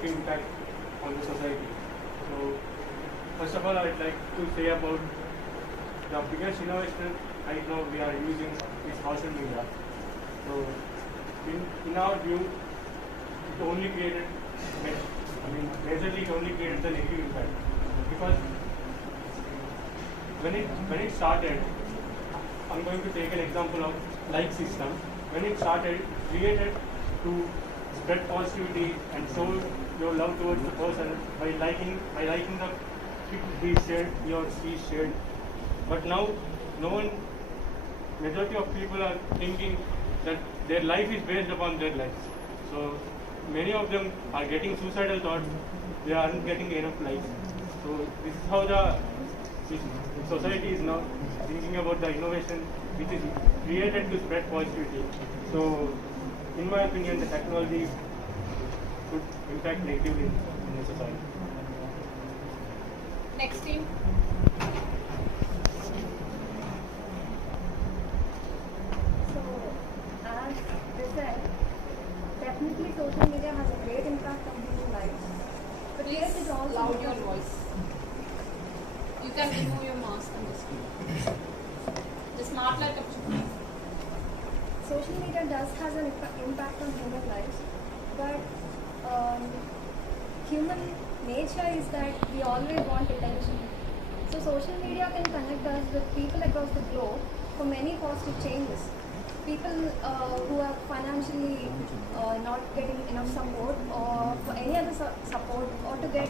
negative impact on the society. So first of all, I'd like to say about the biggest innovation right now we are using is social media. So in our view, it only created, majorly it only created the negative impact, because when it started, I'm going to take an example of like system. When it started, it created to spread positivity and show your love towards the person by liking the pic he shared, he or she shared. But now, majority of people are thinking that their life is based upon their likes. So many of them are getting suicidal thoughts. They aren't getting enough likes. So this is how the society is now thinking about the innovation which is created to spread positivity. So in my opinion, the technology could impact negatively in the society. Next team. So, as they said, definitely social media has a great impact on human lives. But yes, it also Loud your voice. You can remove your mask and just matlad kapchu. social media does has an impact on human lives, but human nature is that we always want attention. So social media can connect us with people across the globe for many positive changes. People who are financially not getting enough support, or for any other support, or to get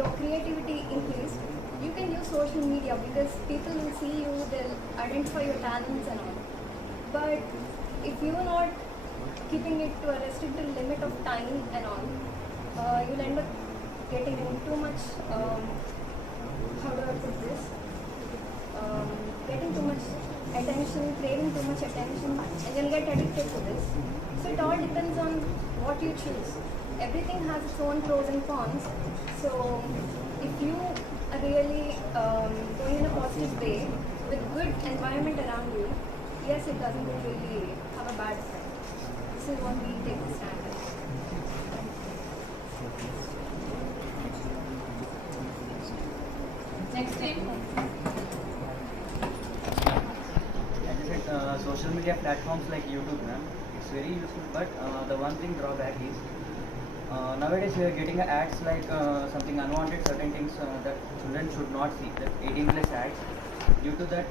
your creativity increased, you can use social media because people will see you, they'll identify your talents and all. But if you're not keeping it to a restricted limit of time and all, you'll end up getting too much, how do I put this, getting too much attention, craving too much attention, and you'll get addicted to this. So it all depends on what you choose. Everything has its own pros and cons. So if you are really going in a positive way with good environment around you, yes, it doesn't really have a bad effect. This is what we take the stand as. Next team. As I said, social media platforms like YouTube, ma'am, it's very useful. But the one thing drawback is nowadays we are getting ads like something unwanted, certain things that children should not see. That 18 plus ads. Due to that,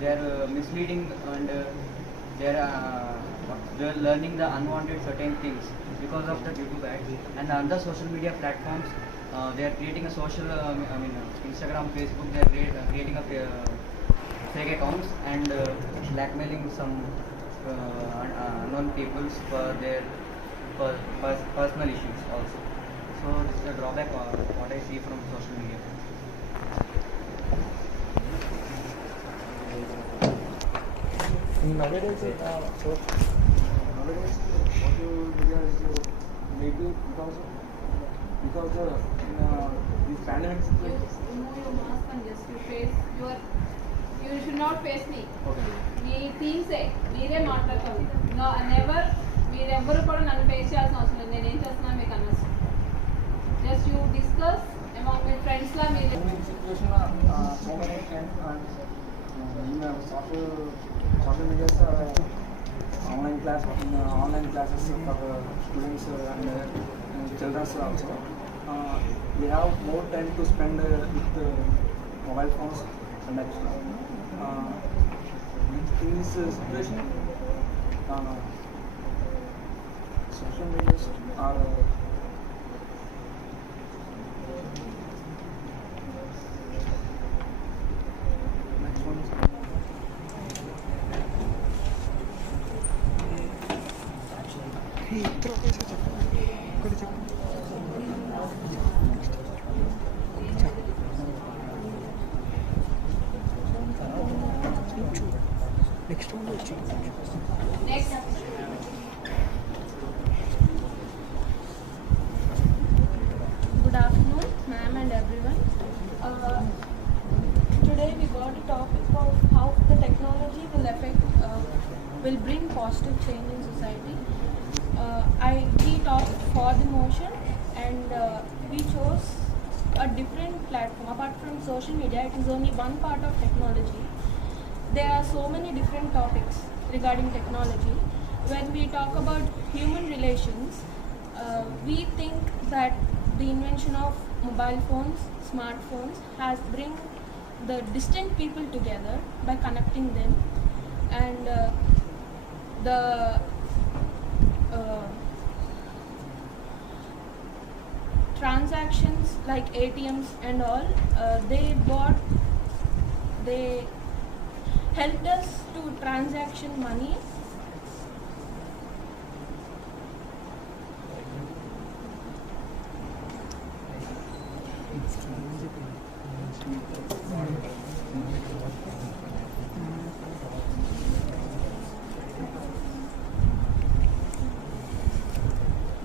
they are misleading and they are learning the unwanted certain things because of the YouTube ads. And the other social media platforms, they are creating a social, Instagram, Facebook, they are creating a fake accounts and blackmailing some unknown peoples for their personal issues also. So this is a drawback what I see from social media. Nowadays, social media is maybe because the pandemic situation. Remove your mask and just you face your. You should not face me. Okay. మీ థీమ్సే మీరే మాట్లాడతారు. Never మీరెవ్వరు కూడా నన్ను face చేయాల్సిన అవసరం లేదు. నేను ఏం చేస్తున్నా మీకు అనవసరం. జస్ట్ యూ డిస్కస్ అమాంగ్ మీ ఫ్రెండ్స్ లా మీరు Situation, so many and in social media, online classes for students and children also. We have more time to spend with mobile phones and extra. In this situation, social media are next one is next Good afternoon, ma'am and everyone. Today we got a topic of how the technology will bring positive change in society. We talk for saw the motion, and we chose a different platform. Apart from social media, it is only one part of technology. There are so many different topics regarding technology. When we talk about human relations, we think that the invention of mobile phones, smartphones has bring the distant people together by connecting them, and the transactions like ATMs and all, they helped us to transaction money.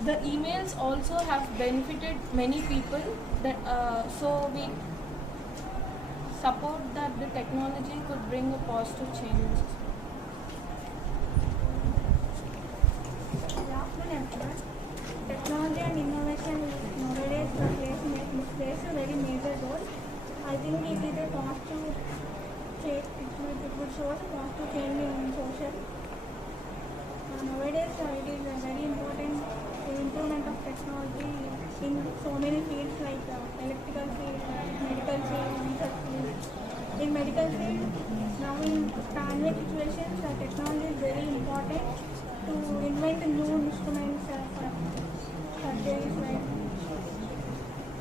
The emails also have benefited many people, that so we support that the technology could bring a positive change. Good afternoon, everyone. Technology and innovation nowadays plays a very major role. I think it is a positive change. It would show a positive change in social. Nowadays, it is a very important improvement of technology in so many fields like electrical field, medical field, research field. In medical field, now in pandemic situations, technology is very important to invent new instruments for surgeries, like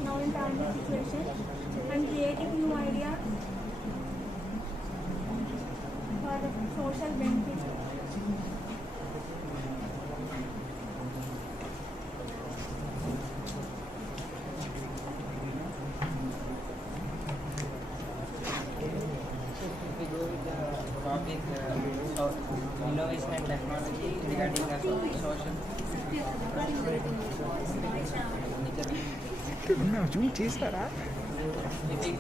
now in pandemic situations, and creating new ideas for the social benefits. Topic innovation and technology regarding social. If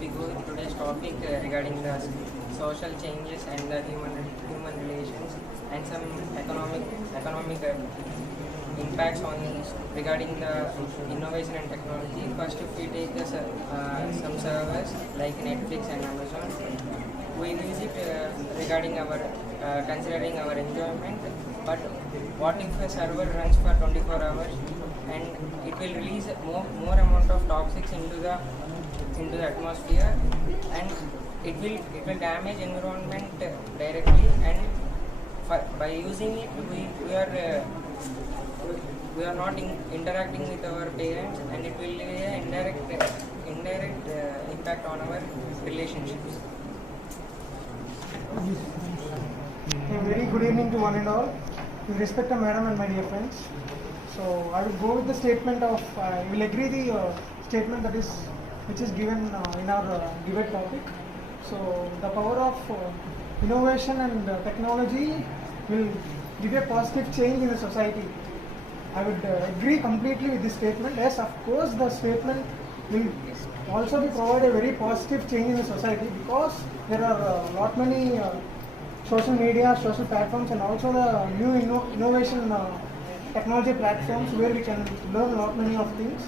we go with today's topic regarding the social changes and the human relations and some economic impacts on regarding the innovation and technology. First, if we take the, some servers like Netflix and Amazon, we use it regarding our considering our enjoyment. But what if a server runs for 24 hours and it will release more amount of toxics into the atmosphere, and it will damage environment directly, and by using it we are not interacting with our parents, and it will leave an indirect impact on our relationships. A very good evening to one and all. With respect to Madam and my dear friends, so I will go with the statement of, I will agree the statement which is given in our debate topic. So the power of innovation and technology will give a positive change in the society. I would agree completely with this statement. Yes, of course, the statement will also be provide a very positive change in the society, because there are lot many social media, social platforms, and also the new innovation technology platforms where we can learn a lot many of things.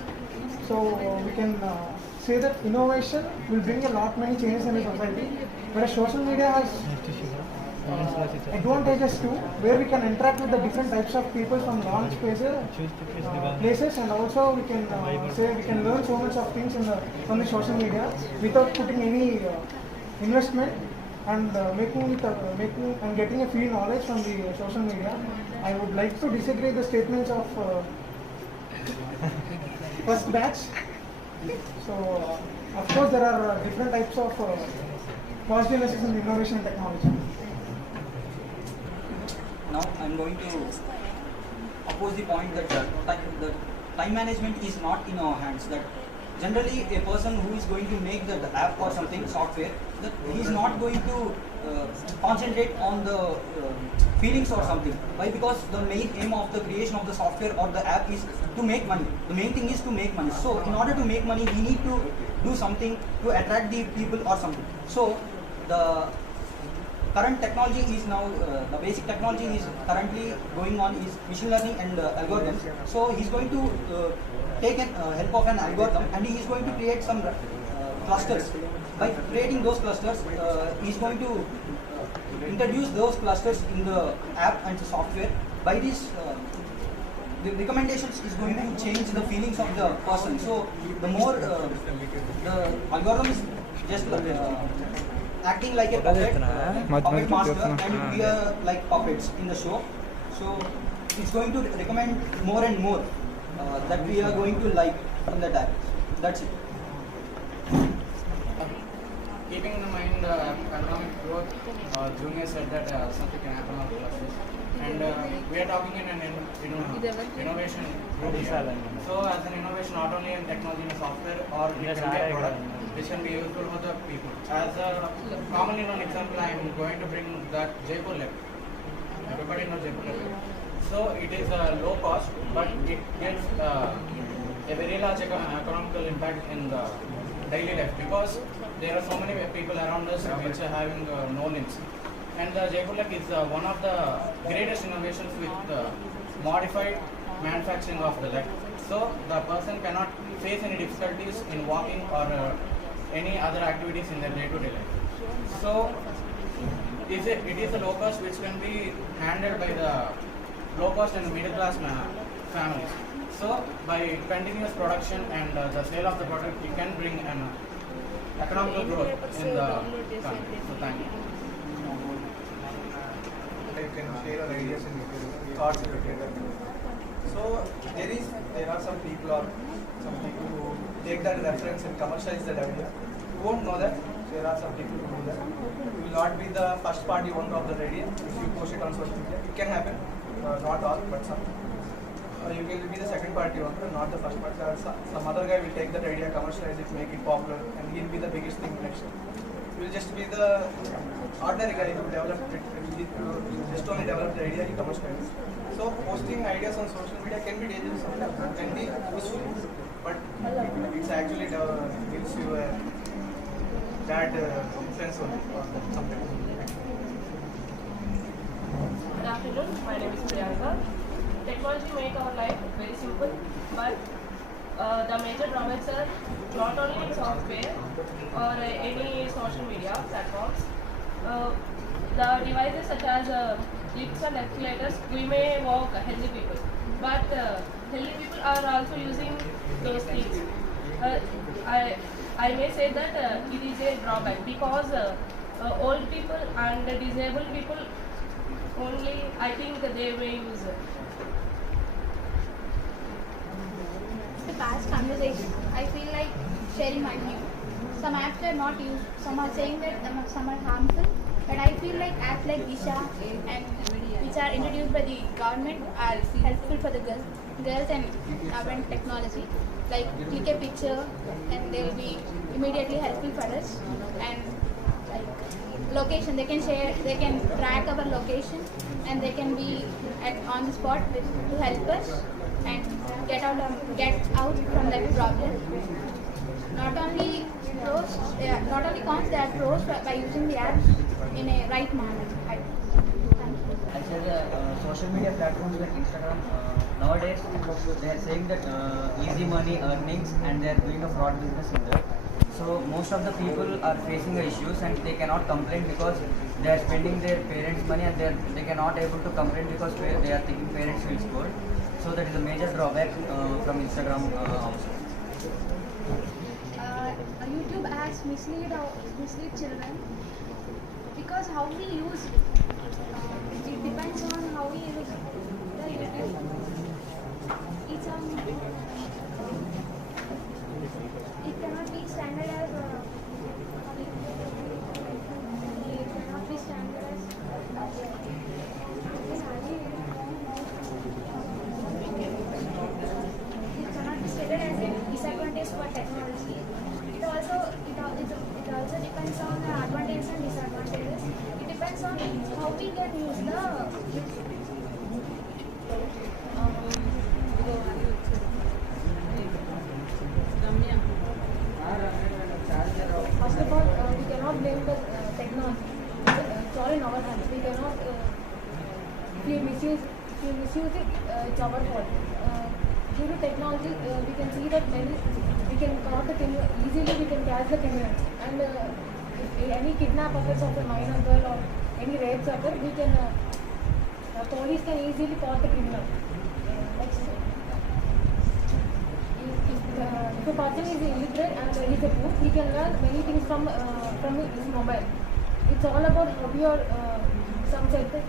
So we can say that innovation will bring a lot many changes in the society, whereas social media has advantages too, where we can interact with the different types of people from launch places, and also we can say we can learn so much of things from the social media without putting any investment, and making and getting a free knowledge from the social media. I would like to disagree the statements of first batch. So of course there are different types of positiveness in innovation and technology. Now I am going to oppose the point that the time management is not in our hands. That generally a person who is going to make the app or something, software, that he is not going to concentrate on the feelings or something. Why? Because the main aim of the creation of the software or the app is to make money. The main thing is to make money. So in order to make money, we need to do something to attract the people or something. So the current technology is now, the basic technology is currently going on is machine learning and algorithms. So he's going to take help of an algorithm, and he is going to create some clusters. By creating those clusters, he's going to introduce those clusters in the app and the software. By this, the recommendations is going to change the feelings of the person. So the more the algorithm is just acting like a puppet master, and we are like puppets in the show. So it's going to recommend more and more that we are going to like in the app. That's it. Keeping in mind economic growth, Junior said that something can happen on classes. And we are talking in an innovation group here. So as an innovation, not only in technology and software, or it can be a product which can be useful for the people. As a commonly known example, I am going to bring that Jaipur Lab. Everybody knows Jaipur Lab. So it is low cost, but it gets a very large economical impact in the daily life, because there are so many people around us which are having no limbs. And the Jaipur Lab is one of the greatest innovations with modified manufacturing of the leg. So the person cannot face any difficulties in walking or any other activities in their day-to-day life. So it is a low cost which can be handled by the low cost and middle class families. So by continuous production and the sale of the product, it can bring an economical growth in the country. So thank you. You can share your ideas and thoughts together. So there are some people who take that reference and commercialize that idea. You won't know that. There are some people who do that. You will not be the first party owner of the idea if you post it on social media. It can happen, not all, but some. You will be the second party owner, not the first party. Some other guy will take that idea, commercialize it, make it popular, and he'll be the biggest thing next. You will just be the ordinary guy who developed it. Just only develop the idea, he commercialize it. So posting ideas on social media can be dangerous sometimes, can be useful, but it's actually gives you a bad influence on sometimes. Good afternoon, my name is Priyanka. Technology make our life very simple, but the major drawbacks are not only in software or any social media platforms. The devices such as lifts and escalators, we may walk healthy people, but healthy people are also using those things. I may say that it is a drawback, because old people and disabled people only, I think they may use it. The past conversation, I feel like sharing my view. Some apps are not used, some are saying that some are harmful, but I feel like apps like Disha and which are introduced by the government are helpful for the girls and urban technology. Like click a picture and they will be immediately helpful for us, and like location, they can share, they can track our location, and they can be on the spot to help us and get out from that problem. Not only pros, not only cons, they are pros by using the apps in a right manner. Actually, social media platforms like Instagram nowadays they are saying that easy money earnings, and they are doing a fraud business in there. So most of the people are facing the issues and they cannot complain because they are spending their parents' money, and they cannot able to complain because they are thinking parents will scold. So that is a major drawback from Instagram also. YouTube ads mislead children, because how we use it depends on how we use the YouTube. It cannot be standardized. It cannot be standardized. It cannot be stated as a disadvantage for technology. It also depends on the advantages and disadvantages. It depends on how we can use the misuse it, it's our fault. Due to technology, we can see that we can caught the criminal easily. We can catch the criminals, and if any kidnap occurs of a minor girl or any rapes occur, we can police can easily caught the criminal. Next. If a person is illiterate and he is a poor, he can learn many things from his mobile. It's all about how you are. Some said that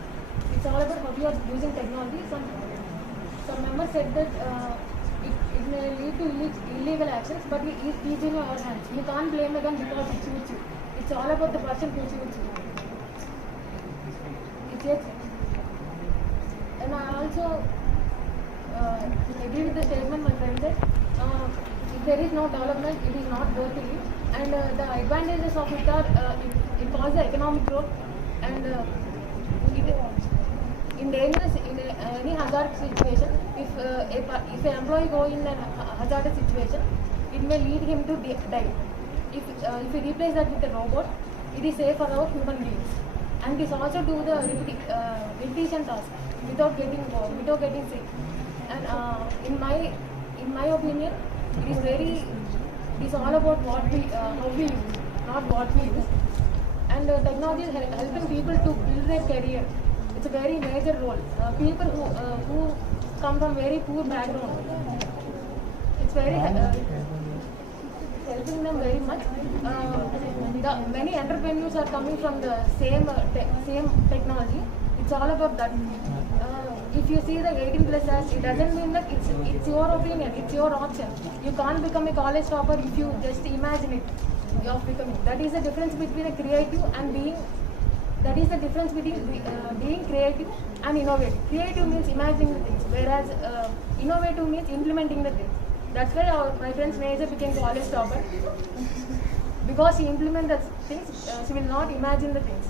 it's all about how you are using technology. Some members said that it may lead to illegal actions, but it is in your hands. You can't blame them because it suits you. It's all about the person who suits you. It's it. And I also agree with the statement my friend said. If there is no development, it is not worth it. And the advantages of it are it causes economic growth, and in any hazardous situation, if an employee go in a hazardous situation, it may lead him to die. If we replace that with a robot, it is safe for our human beings, and it is also do the repetition task without getting sick. And in my opinion, it is all about how we use, not what we do. And technology is helping people to build their career. It's a very major role. People who come from very poor background, it's very helping them very much. Many entrepreneurs are coming from the same technology. It's all about that. If you see the 18 plus act, it doesn't mean that it's your opinion, it's your option. You can't become a college topper if you just imagine it. You are becoming. That is the difference between a creative and being. That is the difference between being creative and innovative. Creative means imagining the things, whereas innovative means implementing the things. That's why my friend's major became college topper, because she implements the things. She will not imagine the things.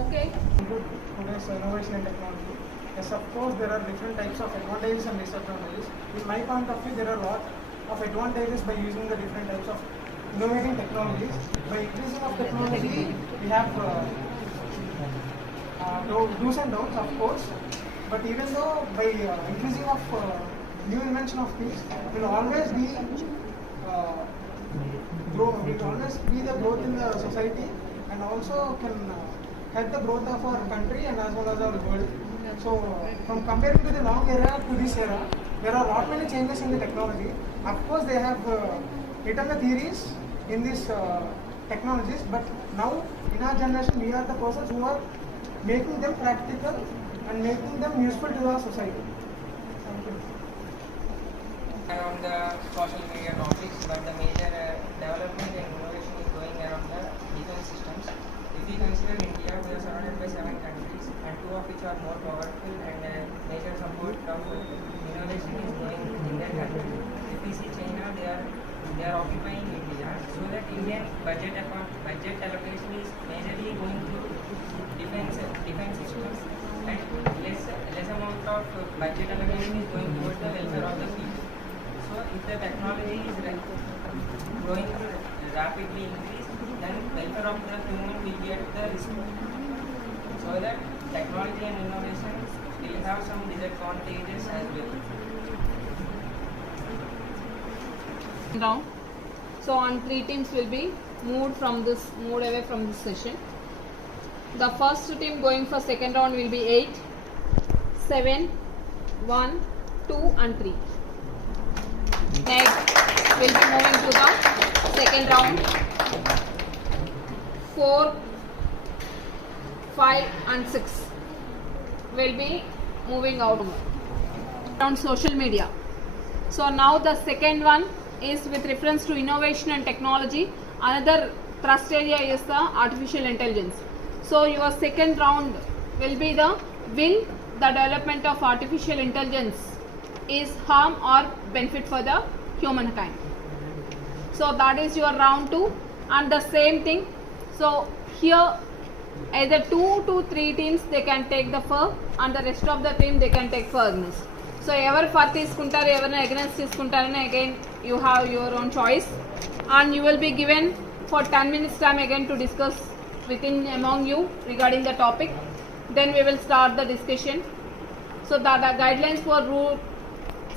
Okay. Today's innovation and technology. Yes, of course, there are different types of advantages and disadvantages. In my point of view, there are a lot of advantages by using the different types of innovating technologies. By increasing of technology, we have do's and don'ts, of course. But even though by increasing of new invention of things, will always be the growth in the society, and also can help the growth of our country and as well as our world. So, from comparing to the long era to this era, there are a lot many changes in the technology. Of course, they have written the theories in these technologies, but now in our generation, we are the persons who are making them practical and making them useful to our society. Thank you. Around the social media topics, but the major development and innovation is going around the defense systems. If we consider India, we are surrounded by 7 countries, and 2 of which are more powerful, and major support of innovation is going in their country. If we see China, they are occupying India, so that Indian budget allocation is majorly going to defense systems, and less amount of budget allocation is going towards the welfare of the people. So if the technology is going to rapidly increase, then welfare of the human will be at the risk. So that technology and innovation will have some disadvantages as well. Round. So on 3 teams will be moved away from this session. The first team going for second round will be 8, 7, 1, 2 and 3. Next we'll be moving to the second round. 4, 5 and 6 will be moving out on social media. So now the second one is with reference to innovation and technology. Another thrust area is the artificial intelligence. So your second round will be will the development of artificial intelligence is harm or benefit for the humankind. So that is your round 2, and the same thing. So here either 2 to 3 teams they can take the for, and the rest of the team they can take for against. So ever for తీసుకుంటారు, ఎవరైనా against తీసుకుంటారని again you have your own choice. and you will be given for 10 minutes time again to discuss within among you regarding the topic. Then we will start the discussion. So the guidelines for rule,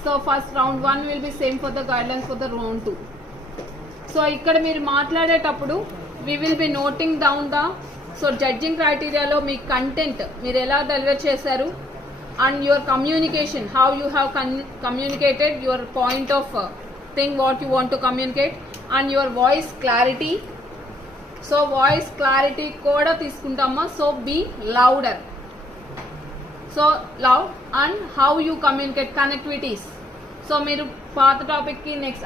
so first round 1 will be same for the guidelines for the round 2. So ఇక్కడ మీరు మాట్లాడేటప్పుడు we will be noting down the judging criteria లో మీ content మీరు ఎలా deliver చేశారు and your communication, how you have communicated your point of thing what you want to communicate, and your voice clarity. So voice clarity కూడా తీసుకుంటామా, so be louder, so loud, and how you communicate connectivities. So మీరు పాత topic కి next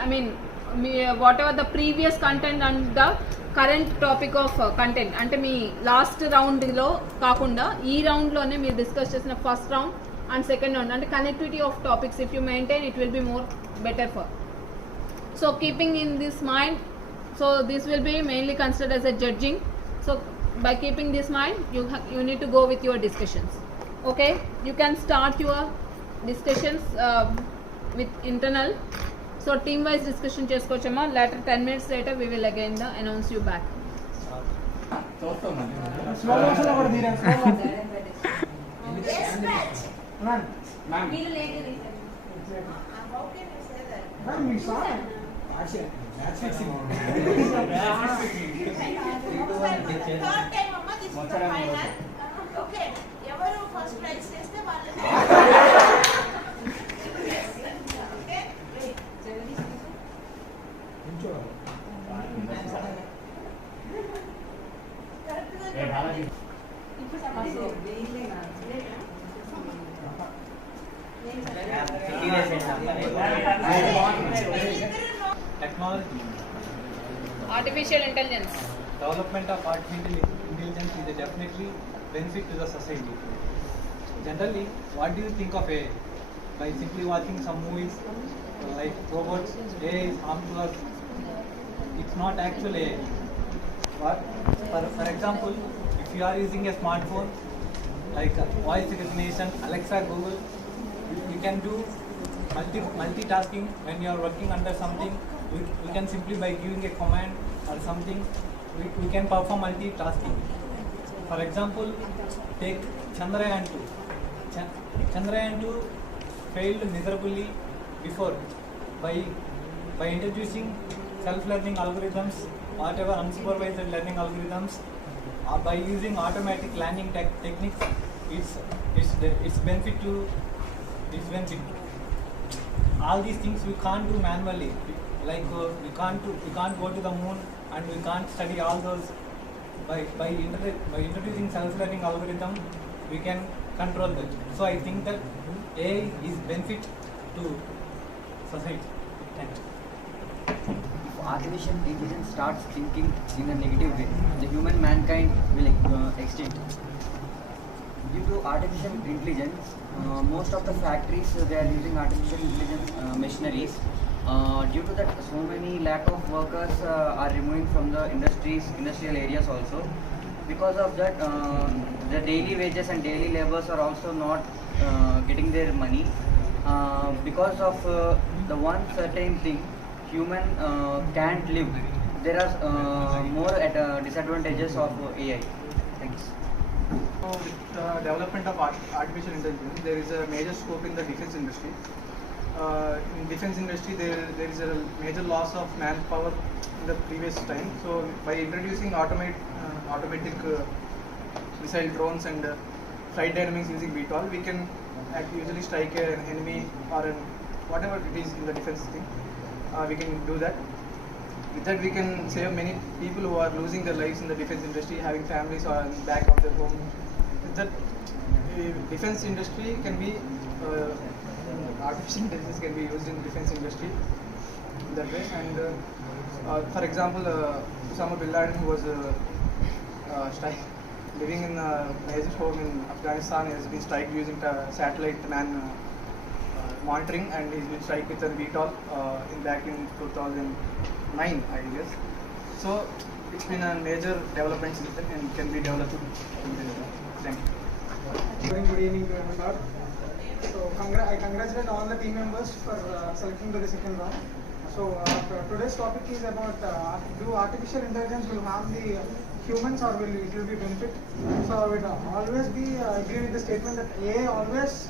whatever the previous content and the current topic of content అంటే మీ last రౌండ్లో కాకుండా ఈ రౌండ్లోనే మీరు discuss చేసిన first round and second round అంటే connectivity of topics if you maintain it will be more better for. So keeping in this mind, so this will be mainly considered as a judging. So by keeping this mind you need to go with your discussions. Okay, you can start your discussions with internal. So team wise discussion chesukochama, later 10 minutes later we will again announce you back. Slow motion over there, slow motion. Yes, Ma'am. ma'am. We'll later research. How can you say that? Ma'am, we saw it. Third time, Amma, this is the final. Okay, evaru first prize cheste vallu. Okay. Technology. Artificial intelligence. Development of artificial intelligence is a definitely benefit to the society. Generally, what do you think of AI? By simply watching some movies like robots, AI is harmful us. It's not actual AI. But for example, if you are using a smartphone like voice recognition, Alexa, Google, you can do multitasking when you are working under something. We can simply by giving a command or something, we can perform multitasking. For example, take Chandrayaan 2. Chandrayaan 2 failed miserably before by introducing self-learning algorithms, whatever unsupervised learning algorithms, by using automatic landing techniques. It's benefit to its benefit. All these things we can't do manually. Like we can't go to the moon and we can't study all those. By introducing self-learning algorithm, we can control that. So I think that AI is benefit to society. Thank you. If artificial intelligence starts thinking in a negative way, the human mankind will extinct. Due to artificial intelligence, most of the factories they are using artificial intelligence machineries. Due to that, so many lack of workers are removing from the industrial areas also. Because of that, the daily wages and daily labors are also not getting their money. Because of the one certain thing, human can't live. There are more disadvantages of AI. Thanks. So with the development of artificial intelligence, there is a major scope in the defense industry. In defense industry, there is a major loss of manpower in the previous time. So by introducing automatic missile drones and flight dynamics using VTOL, we can usually strike an enemy or whatever it is in the defense thing. We can do that. With that, we can save many people who are losing their lives in the defense industry, having families or back of their home. With that, defense industry can be artificial intelligence can be used in defense industry in that way. And for example, Osama bin Laden, who was living in a major home in Afghanistan, has been struck using satellite monitoring, and he's been struck with a VTOL back in 2009, I guess. So it's been a major development system and can be developed. Thank you. Good evening to everyone. So I congratulate all the team members for selecting to the second round. So today's topic is about do artificial intelligence will harm the humans or will it will be benefit? So I would always be agree with the statement that AI always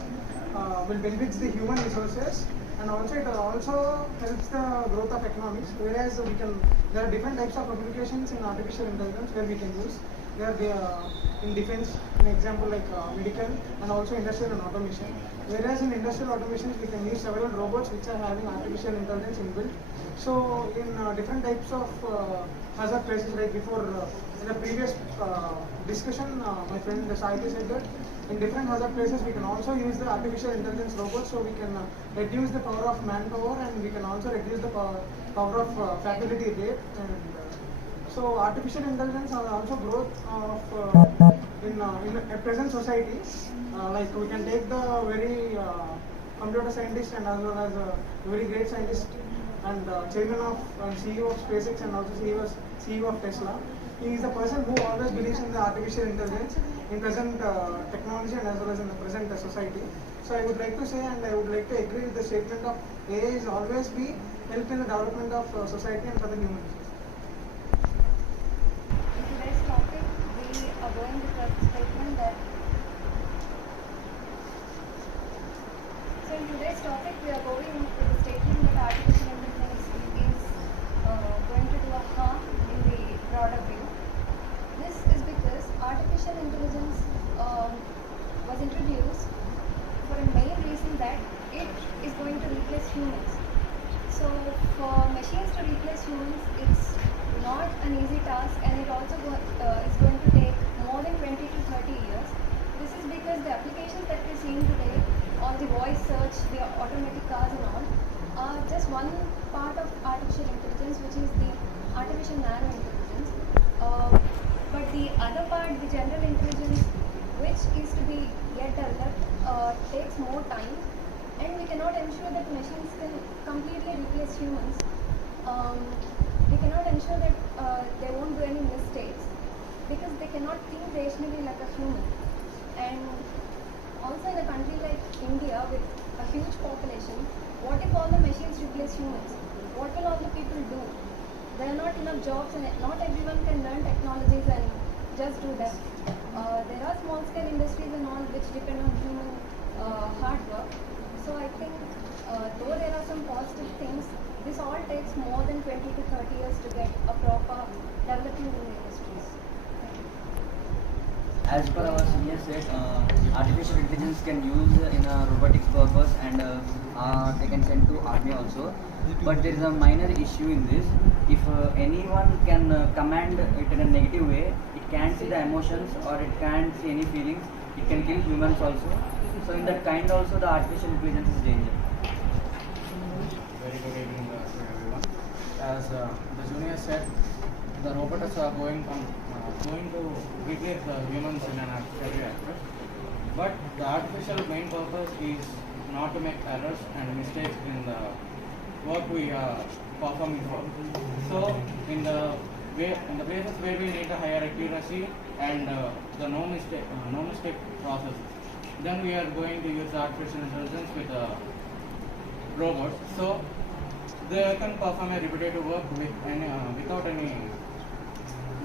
will benefit the human resources, and also it also helps the growth of economics. Whereas there are different types of applications in artificial intelligence where we can use. There are in defense, an example like medical, and also industrial and automation. Whereas in industrial automations we can use several robots which are having artificial intelligence inbuilt. So in different types of hazard places, like before in the previous discussion, my friend Saiti said that in different hazard places we can also use the artificial intelligence robots, so we can reduce the power of manpower and we can also reduce the power of fatality rate. And so artificial intelligence are also growth of in a present society. Like we can take the very computer scientist and as well as a very great scientist and chairman of and CEO of SpaceX and also CEO of Tesla. He is the person who always believes in the artificial intelligence in present technology and as well as in the present society. So I would like to say, and I would like to agree with the statement of AI is always be help in the development of society and for the humans. In today's topic, we are going to the statement that. So in today's topic, we are going to the statement that artificial intelligence is going to do a harm in the broader view. This is because artificial intelligence was introduced for a main reason that it is going to replace humans. So for machines to replace humans, it's not an easy task, and it also is going to take more than 20 to 30 years. This is because the applications that we're seeing today, all the voice search, the automatic cars and all, are just one part of artificial intelligence, which is the artificial nano intelligence. But the other part, the general intelligence, which is to be yet developed, takes more time, and we cannot ensure that machines can completely replace humans. We cannot ensure that they won't do any mistakes because they cannot think rationally like a human. And also in a country like India with a huge population, what if all the machines replace humans? What will all the people do? There are not enough jobs and not everyone can learn technologies and just do them. There are small scale industries and all which depend on human hard work. So I think though there are some positive things, this all takes more than 20 to 30 years to get a proper development in the industries. As per our senior said, artificial intelligence can use in a robotics purpose and they can send to army also. But there is a minor issue in this. If anyone can command it in a negative way, it can't see the emotions or it can't see any feelings. It can kill humans also. So in that kind also the artificial intelligence is danger. Very good evening to everyone. As the junior said, the robots are going to replace the humans in an every aspect. But the artificial main purpose is not to make errors and mistakes in the work we are performing for. So in the places where we need a higher accuracy and the no mistake process, then we are going to use artificial intelligence with robots. So they can perform a repetitive work without any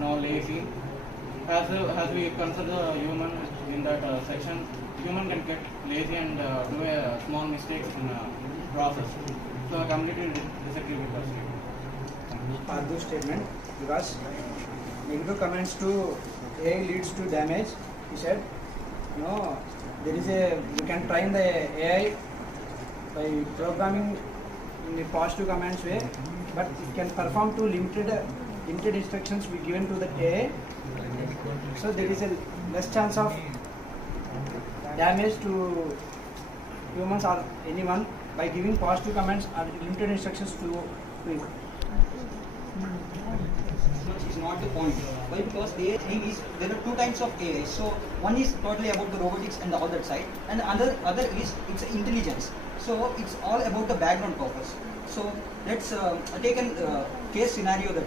lazy. As we consider human in that section, human can get lazy and do a small mistakes in a process. So I completely disagree with that statement. Ardu's statement, because negative comments to AI leads to damage. He said, you can train the AI by programming in a positive commands way, but it can perform to limited instructions be given to the AI. So there is a less chance of damage to humans or anyone by giving positive commands or limited instructions to it. Is not the point. Why? Because there are two types of AI. So one is totally about the robotics and all that side, and other is it's intelligence. So it's all about the background purpose. So let's take a case scenario that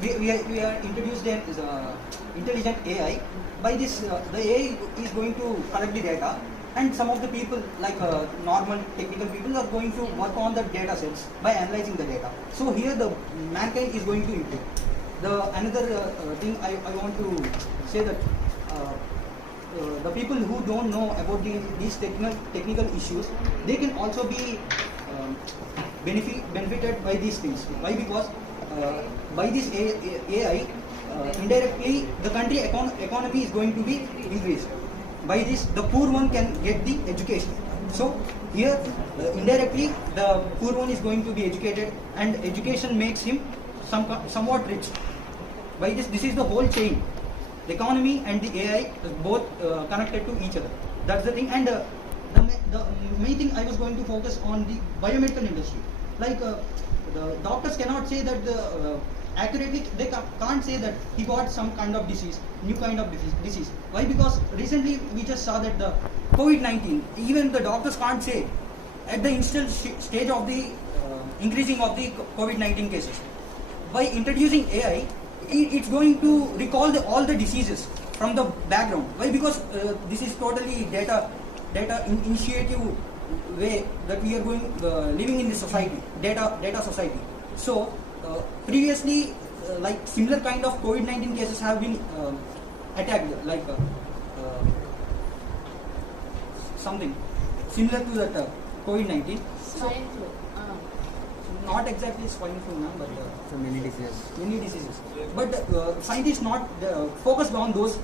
we are introduced an intelligent AI. By this, the AI is going to collect the data and some of the people like normal technical people are going to work on the data sets by analyzing the data. So here the mankind is going to improve. The another thing I want to say that the people who don't know about these technical issues, they can also be benefited by these things. Why? Because by this AI, indirectly the country economy is going to be increased. By this, the poor one can get the education. So here, indirectly, the poor one is going to be educated, and education makes him somewhat rich. By this is the whole chain. The economy and the AI is both connected to each other. That's the thing. And the main thing I was going to focus on the biomedical industry. Like the doctors cannot say that accurately, they can't say that he got some kind of disease, new kind of disease. Why? Because recently we just saw that the COVID-19, even the doctors can't say at the initial stage of the increasing of the COVID-19 cases. By introducing AI, it's going to recall all the diseases from the background. Why? Because this is totally data initiative way that we are going living in this society, data society. So previously, like similar kind of COVID-19 cases have been attacked, like something similar to that COVID-19. Swine flu. Not exactly swine flu, no, but so many diseases. But scientists not focused on those.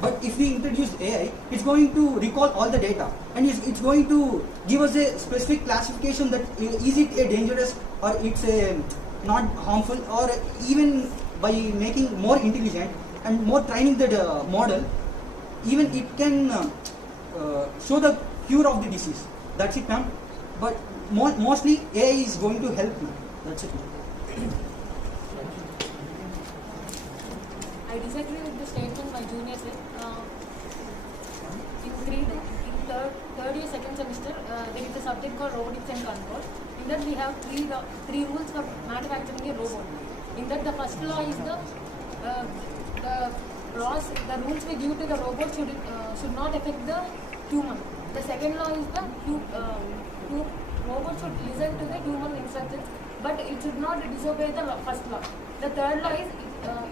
But if we introduce AI, it's going to recall all the data, and it's going to give us a specific classification that is it a dangerous or it's a not harmful, or even by making more intelligent and more training the model, even it can show the cure of the disease. That's it, ma'am. But mostly AI is going to help me. That's it. I disagree with the statement my junior said. In third year, second semester, there is a subject called robotics and control. In that we have three rules for manufacturing a robot. In that the first law is the rules we give to the robot should not affect the human. The second law is the robot should listen to the human instructions, but it should not disobey the first law. The third law is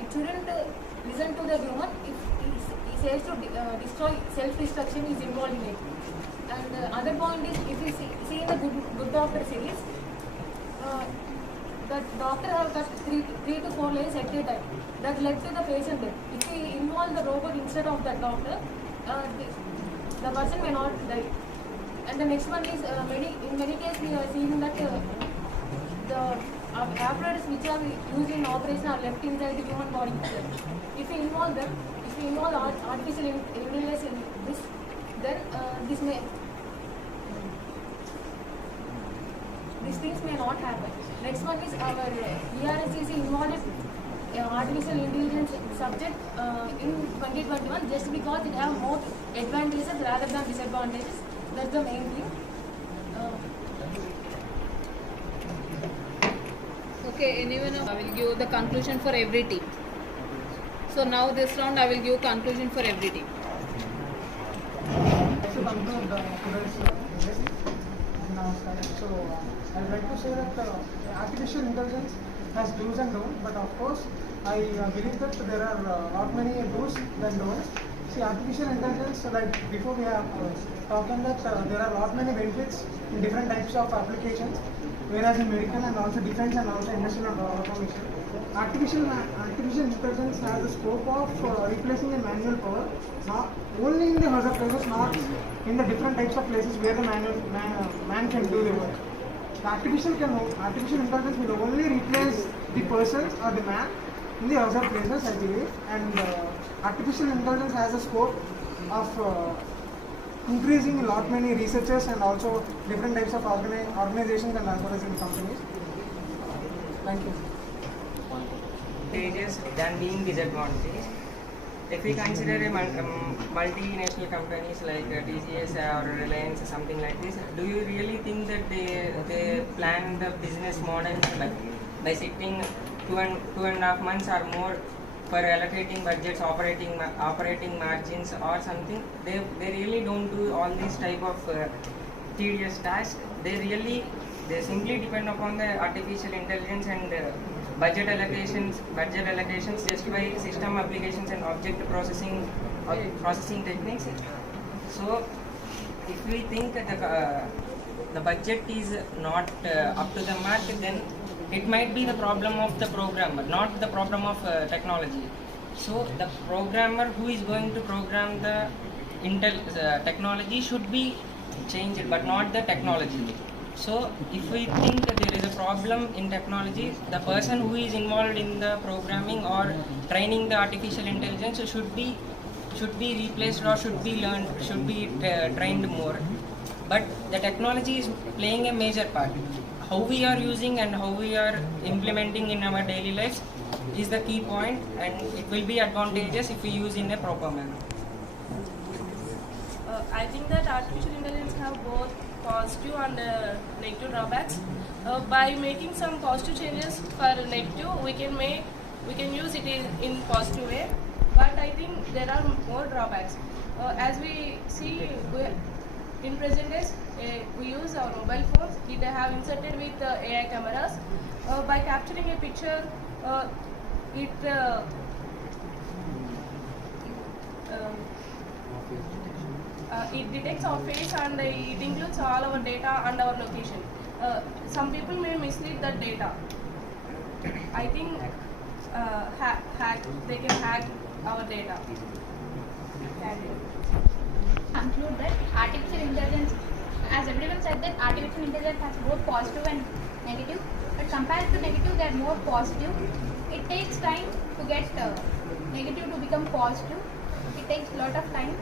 it shouldn't listen to the human if he says to destroy self-destruction is involved in it. And the other point is, if you see in the Good Doctor series, the doctor have cut 3 to 4 lines at a time. That led to the patient death. If we involve the robot instead of the doctor, the person may not die. And the next one is, in many cases we are seeing that the apparatus which are used in operation are left inside the human body itself. If we involve them, if we involve artificial intelligence in this, then these things may not happen. Next one is our ERSCC involved artificial intelligence subject in 2021 just because it have more advantages rather than disadvantages. That's the main thing. Okay, anyone I will give the conclusion for every team. So now this round I will give conclusion for every team. To conclude today's debate, so I would like to say that artificial intelligence has do's and don'ts, but of course I believe that there are not many do's than don'ts. See, artificial intelligence, like before we have talked on that there are lot many benefits in different types of applications, whereas in medical and also defense and also industrial and automation, artificial intelligence has the scope of replacing the manual power, not only in the hazard places, not in the different types of places where the man can do the work. The artificial intelligence will only replace the persons or the man in the hazard places, I believe, and artificial intelligence has a scope of increasing a lot many researchers and also different types of organizations and organizing companies. Thank you. Advantages than being disadvantages. If we consider a multinational companies like TCS or Reliance or something like this, do you really think that they plan the business models like by sitting 2.5 months or more for allocating budgets, operating margins or something. They really don't do all these type of tedious tasks. They simply depend upon the artificial intelligence and budget allocations just by system applications and object processing techniques. So if we think that the budget is not up to the mark, then it might be the problem of the programmer, not the problem of technology. So the programmer who is going to program the technology should be changed, but not the technology. So if we think that there is a problem in technology, the person who is involved in the programming or training the artificial intelligence should be replaced or should be trained more. But the technology is playing a major part. How we are using and how we are implementing in our daily lives is the key point, and it will be advantageous if we use in a proper manner. I think that artificial intelligence have both positive and negative drawbacks. By making some positive changes for negative, we can use it in positive way. But I think there are more drawbacks. As we see in present days, we use our mobile phones. They have inserted with AI cameras. By capturing a picture, it detects our face and it includes all our data and our location. Some people may mislead that data. I think they can hack our data. Conclude that artificial intelligence, as everyone said, that artificial intelligence has both positive and negative, but compared to negative, they are more positive. It takes time to get negative to become positive. It takes a lot of time.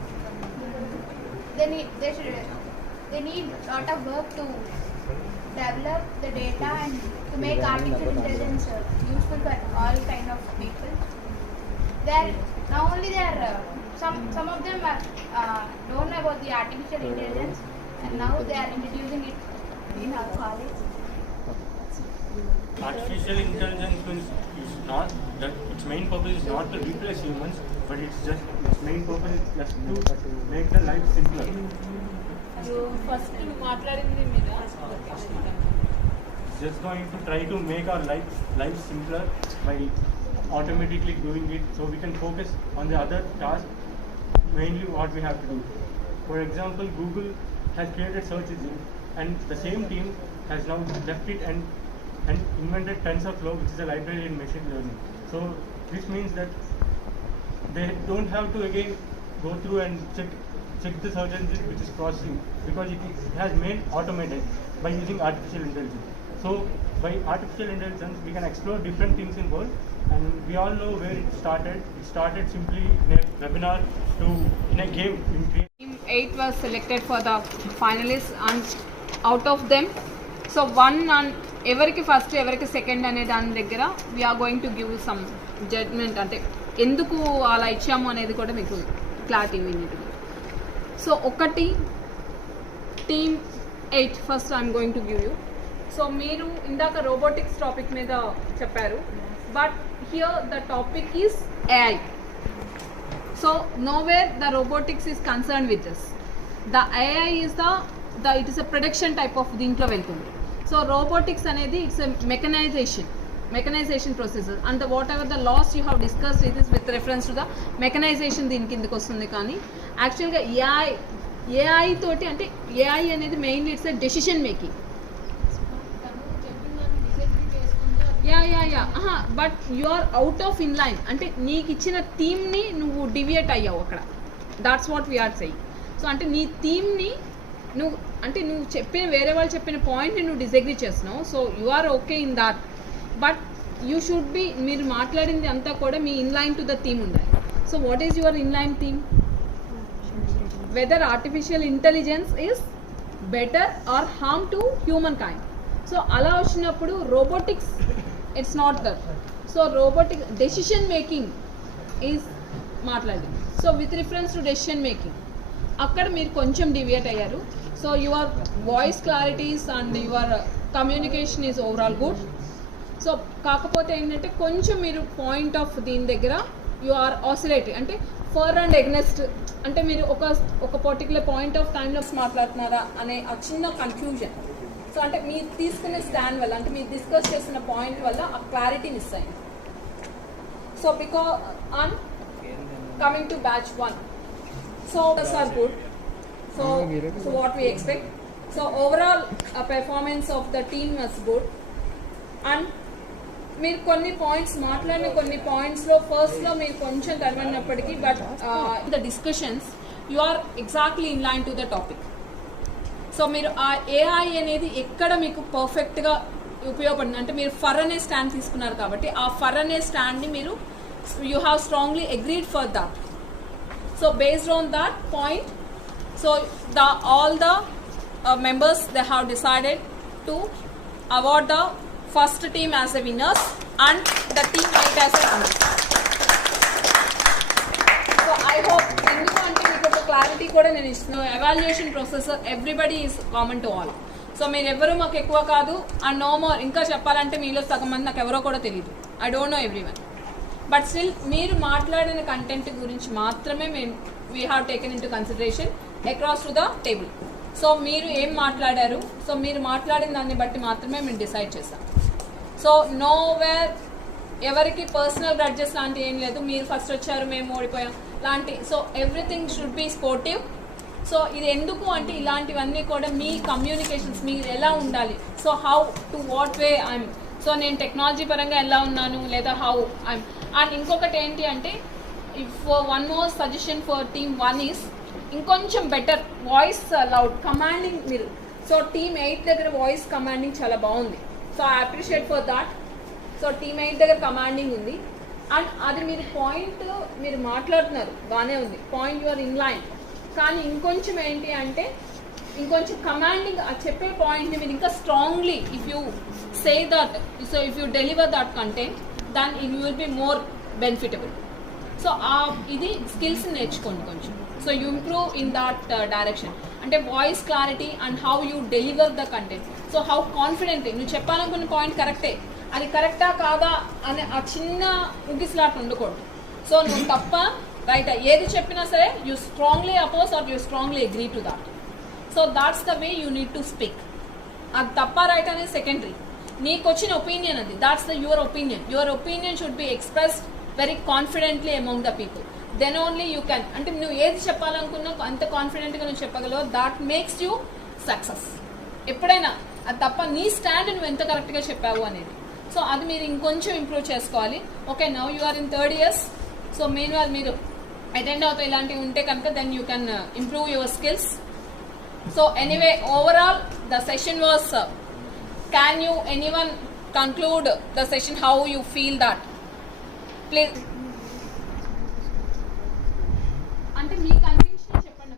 They need a lot of work to develop the data and to make artificial intelligence useful for all kind of people. Some of them don't know about the artificial intelligence, and now they are introducing it in our college. Artificial intelligence is not that its main purpose is not to replace humans, but its main purpose is just to make the life simpler. First మాట్లాడింది మీరు Just going to try to make our life simpler by automatically doing it, so we can focus on the other tasks, mainly what we have to do. For example, Google has created search engine, and the same team has now left it and invented TensorFlow, which is a library in machine learning. So this means that they don't have to again go through and check the search engine which is processing, because it has made automated by using artificial intelligence. So by artificial intelligence, we can explore different things in world, and we all know where it started. It started simply in a webinar to in a game. Team 8 was selected for the finalists, and out of them, so one and everiki first everiki second ane dani daggara we are going to give some judgment, ante enduku ala ichamu anedi kuda meeku clarity need. So okati team 8 first I am going to give you. So మీరు ఇందాక robotics topic మీద చెప్పారు, but here the topic is AI. So nowhere the robotics is concerned with this. The AI is it is a production type of దీంట్లో వెళ్తుంది. So robotics అనేది it's a mechanization processes, and whatever the loss you have discussed it is with reference to the mechanization దీని కిందకి వస్తుంది. కానీ యాక్చువల్గా AI తోటి అంటే AI అనేది mainly it's a decision making. But you are out of in line, అంటే నీకు ఇచ్చిన థీమ్ని నువ్వు డివియేట్ అయ్యావు అక్కడ. That's what we are saying. So అంటే నీ థీమ్ని నువ్వు చెప్పిన వేరే వాళ్ళు చెప్పిన పాయింట్ని నువ్వు డిసగ్రీ చేస్తున్నావు. So you are okay in that, but you should be, మీరు మాట్లాడింది అంతా కూడా మీ in line to the theme ఉండాలి. So what is your in line theme? Whether artificial intelligence is better or harm to humankind. So అలా వచ్చినప్పుడు robotics it's not that. So robotic decision making is మాట్లాడింది. So with reference to decision making అక్కడ మీరు కొంచెం deviate అయ్యారు. So your voice clarities and your communication is overall good. So కాకపోతే ఏంటంటే కొంచెం మీరు పాయింట్ ఆఫ్ దీని దగ్గర యు ఆర్ ఆసిలేటరీ, అంటే ఫర్ అండ్ ఎగ్నెస్ట్, అంటే మీరు ఒక పర్టికులర్ పాయింట్ ఆఫ్ టైంలో మాట్లాడుతున్నారా అనే ఆ చిన్న కన్ఫ్యూజన్. సో అంటే మీరు తీసుకునే స్టాండ్ వల్ల, అంటే మీరు డిస్కస్ చేసిన పాయింట్ వల్ల ఆ క్లారిటీ మిస్ అయింది. So because on coming to batch 1, so are good. So what we expect, so overall performance of the team was good. And మీరు కొన్ని పాయింట్స్ మాట్లాడిన కొన్ని పాయింట్స్లో ఫస్ట్లో మీరు కొంచెం తరవన్నప్పటికీ, but the discussions you are exactly in line to the topic. So మీరు ఆ ఏఐ అనేది ఎక్కడ మీకు పర్ఫెక్ట్గా ఉపయోగపడింది అంటే మీరు ఫర్ అనే స్టాండ్ తీసుకున్నారు కాబట్టి ఆ ఫర్ అనే స్టాండ్ని మీరు you have strongly agreed for that. So based on that point, so all the members they have decided to award the first team as a winners and the team mate as a winners. So I hope ఎందుకంటే మీకు ఒక clarity కూడా నేను ఇస్తున్నాను. Evaluation process everybody is common to all. So మీరు ఎవరు మాకు ఎక్కువ కాదు అండ్ నో మోర్. ఇంకా చెప్పాలంటే మీలో సగం మంది నాకు ఎవరో కూడా తెలియదు. I don't know everyone, but still మీరు మాట్లాడిన కంటెంట్ గురించి మాత్రమే మేము we have taken in to consideration across to the table. So మీరు ఏం మాట్లాడారు, సో మీరు మాట్లాడిన దాన్ని బట్టి మాత్రమే మేము డిసైడ్ చేసాం. సో నో వేర్ ఎవరికి పర్సనల్ గ్రడ్జెస్ లాంటివి ఏం లేదు, మీరు ఫస్ట్ వచ్చారు మేము ఓడిపోయాం లాంటి. So everything should be sportive. So ఇది ఎందుకు అంటే ఇలాంటివన్నీ కూడా మీ కమ్యూనికేషన్స్ మీరు ఎలా ఉండాలి, so how to what way I'm, so నేను టెక్నాలజీ పరంగా ఎలా ఉన్నాను లేదా హౌ ఐఎమ్. అండ్ ఇంకొకటి ఏంటి అంటే if one more suggestion for team 1 is ఇంకొంచెం బెటర్ వాయిస్ లౌడ్ కమాండింగ్ మీరు. సో టీమ్ 8 దగ్గర వాయిస్ కమాండింగ్ చాలా బాగుంది. So I appreciate for that. So team 8 దగ్గర కమాండింగ్ ఉంది అండ్ అది మీరు పాయింట్ మీరు మాట్లాడుతున్నారు బాగానే ఉంది, పాయింట్ యువర్ ఇన్ లైన్. కానీ ఇంకొంచెం ఏంటి అంటే ఇంకొంచెం కమాండింగ్ చెప్పే పాయింట్ని మీరు ఇంకా strongly if you say that, so if you deliver that content then it will be more benefitable. So ఇది స్కిల్స్ నేర్చుకోండి కొంచెం. So you improve in that direction, అంటే voice clarity and how you deliver the content. So how confidently నువ్వు చెప్పాలనుకున్న point కరెక్టే, అది కరెక్టా కాదా అనే ఆ చిన్న ఉగిస్లాట్ ఉండకూడదు. సో నువ్వు తప్ప రైటా ఏది చెప్పినా సరే you strongly oppose or you strongly agree to that. So that's the way you need to speak. అది తప్ప రైట్ అనేది సెకండరీ, నీకు వచ్చిన ఒపీనియన్ అది, that's the your opinion. Your opinion should be expressed very confidently among the people. Then only you can, అంటే నువ్వు ఏది చెప్పాలనుకున్నా అంత కాన్ఫిడెంట్గా నువ్వు చెప్పగలవు, దాట్ మేక్స్ యూ సక్సెస్ ఎప్పుడైనా. అది తప్ప నీ స్టాండ్ నువ్వు ఎంత కరెక్ట్గా చెప్పావు అనేది. సో అది మీరు ఇంకొంచెం ఇంప్రూవ్ చేసుకోవాలి. Okay, now you are in 3rd years. So main వాళ్ళు మీరు అటెండ్ అవుతాయి ఇలాంటివి ఉంటే కనుక then you can improve your skills. So anyway overall the session was, can you anyone conclude the session how you feel that? Please.